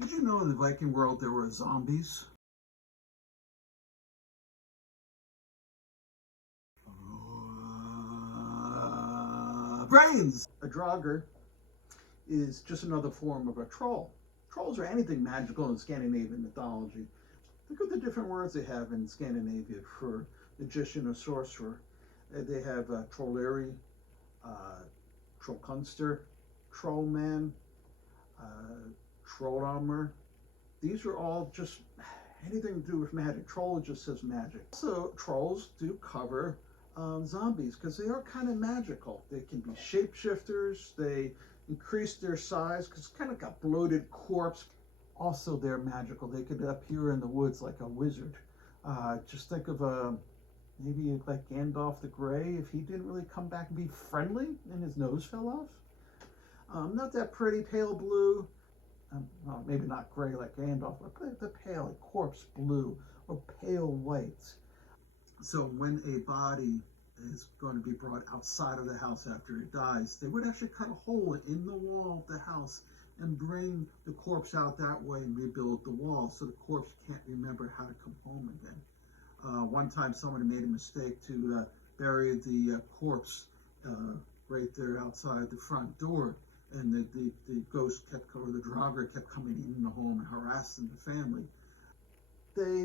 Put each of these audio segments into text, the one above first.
Did you know in the Viking world there were zombies? Brains! A Draugr is just another form of a troll. Trolls are anything magical in Scandinavian mythology. Look at the different words they have in Scandinavia for magician or sorcerer. They have trolleri, trollkunster, trollman, trollhammer. These are all just anything to do with magic. Troll just says magic. So trolls do cover zombies because they are kind of magical. They can be shapeshifters. They increase their size because it's kind of like a bloated corpse. Also, they're magical. They could appear in the woods like a wizard. Just think of maybe like Gandalf the Grey if he didn't really come back and be friendly and his nose fell off. Not that pretty, pale blue. Well, maybe not gray like Gandalf, but the pale, like corpse blue or pale white. So when a body is going to be brought outside of the house after it dies, they would actually cut a hole in the wall of the house and bring the corpse out that way and rebuild the wall so the corpse can't remember how to come home again. One time someone made a mistake to bury the corpse right there outside the front door, and the ghost kept, or the Draugr kept coming in the home and harassing the family.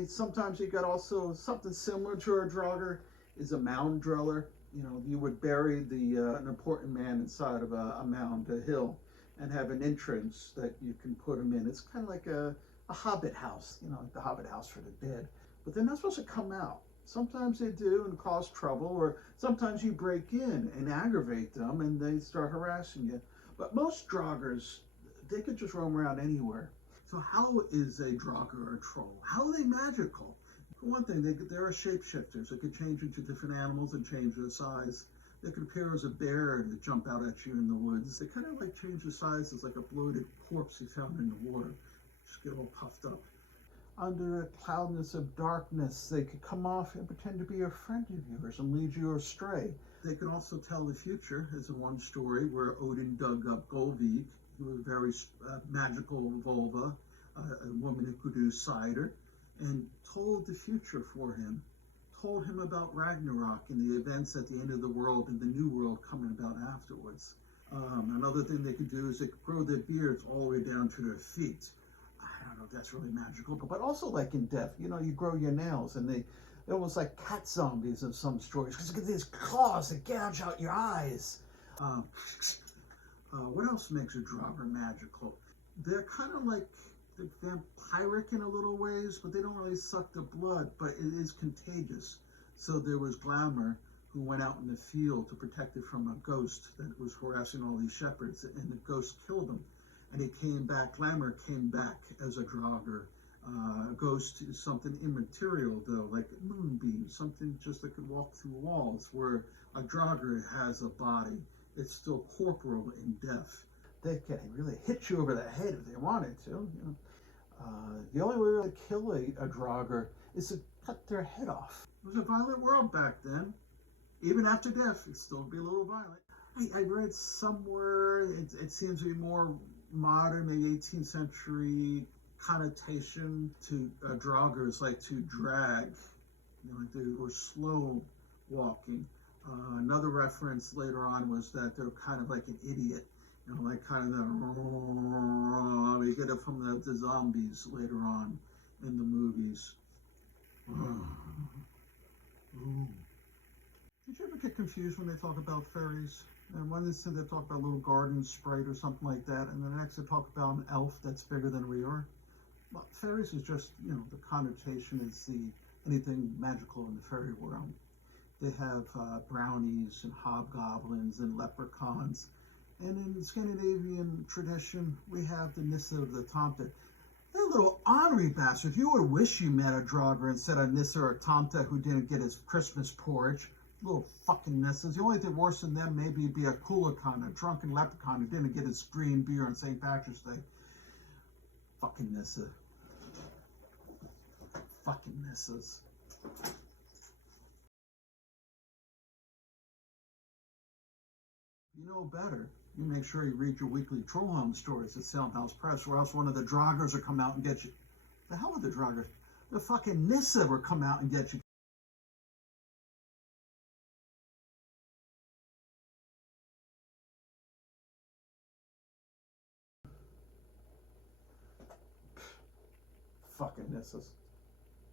Sometimes you got also something similar to a Draugr is a mound dweller. You know, you would bury an important man inside of a mound, a hill, and have an entrance that you can put him in. It's kind of like a hobbit house, you know, like the hobbit house for the dead. But they're not supposed to come out. Sometimes they do and cause trouble, or sometimes you break in and aggravate them and they start harassing you. But most Draugrs, they could just roam around anywhere. So how is a Draugr or a troll? How are they magical? For one thing, they're shapeshifters. They could change into different animals and change their size. They could appear as a bear and jump out at you in the woods. They kind of like change their size as like a bloated corpse you found in the water. Just get all puffed up. Under a cloudness of darkness, they could come off and pretend to be a friend of yours and lead you astray. They could also tell the future, as in one story where Odin dug up Golvik, who was a very magical vulva, a woman who could do cider, and told the future for him, told him about Ragnarok and the events at the end of the world and the new world coming about afterwards. Another thing they could do is they could grow their beards all the way down to their feet. I don't know if that's really magical, but also like in death, you know, you grow your nails and they're almost like cat zombies in some stories because you get these claws that gouge out your eyes. What else makes a Draugr magical? They're kind of like the vampiric in a little ways, but they don't really suck the blood, but it is contagious. So there was Glamour, who went out in the field to protect it from a ghost that was harassing all these shepherds, and the ghost killed him. And he came back, Glamour came back as a Draugr. A ghost is something immaterial though, like a moonbeam, something just that could walk through walls, where a Draugr has a body. It's still corporal in death. They can really hit you over the head if they wanted to. You know. The only way to kill a Draugr is to cut their head off. It was a violent world back then. Even after death, it'd still be a little violent. I read somewhere, it seems to be more modern, maybe 18th century connotation to Draugrs, like to drag. You know, like they were slow walking. Another reference later on was that they're kind of like an idiot. You know, like kind of the, we get it from the zombies later on in the movies. Did you ever get confused when they talk about fairies? And one instant they talk about a little garden sprite or something like that, and then the next they talk about an elf that's bigger than we are. Well, fairies is just, you know, the connotation is anything magical in the fairy world. They have brownies and hobgoblins and leprechauns. And in Scandinavian tradition, we have the Nissa of the Tomte. They're little ornery bastards. You would wish you met a Draugr instead of Nissa or Tomte who didn't get his Christmas porridge. Little fucking Nissas. The only thing worse than them maybe would be a Kulikan, a drunken leprechaun who didn't get his green beer on St. Patrick's Day. Fucking Nissa. Fucking Nissas. You know better. You make sure you read your weekly Trollheim stories at Soundhouse Press, or else one of the Draugrs will come out and get you. The hell with the Draugrs? The fucking Nissa will come out and get you. Fucking Nissas.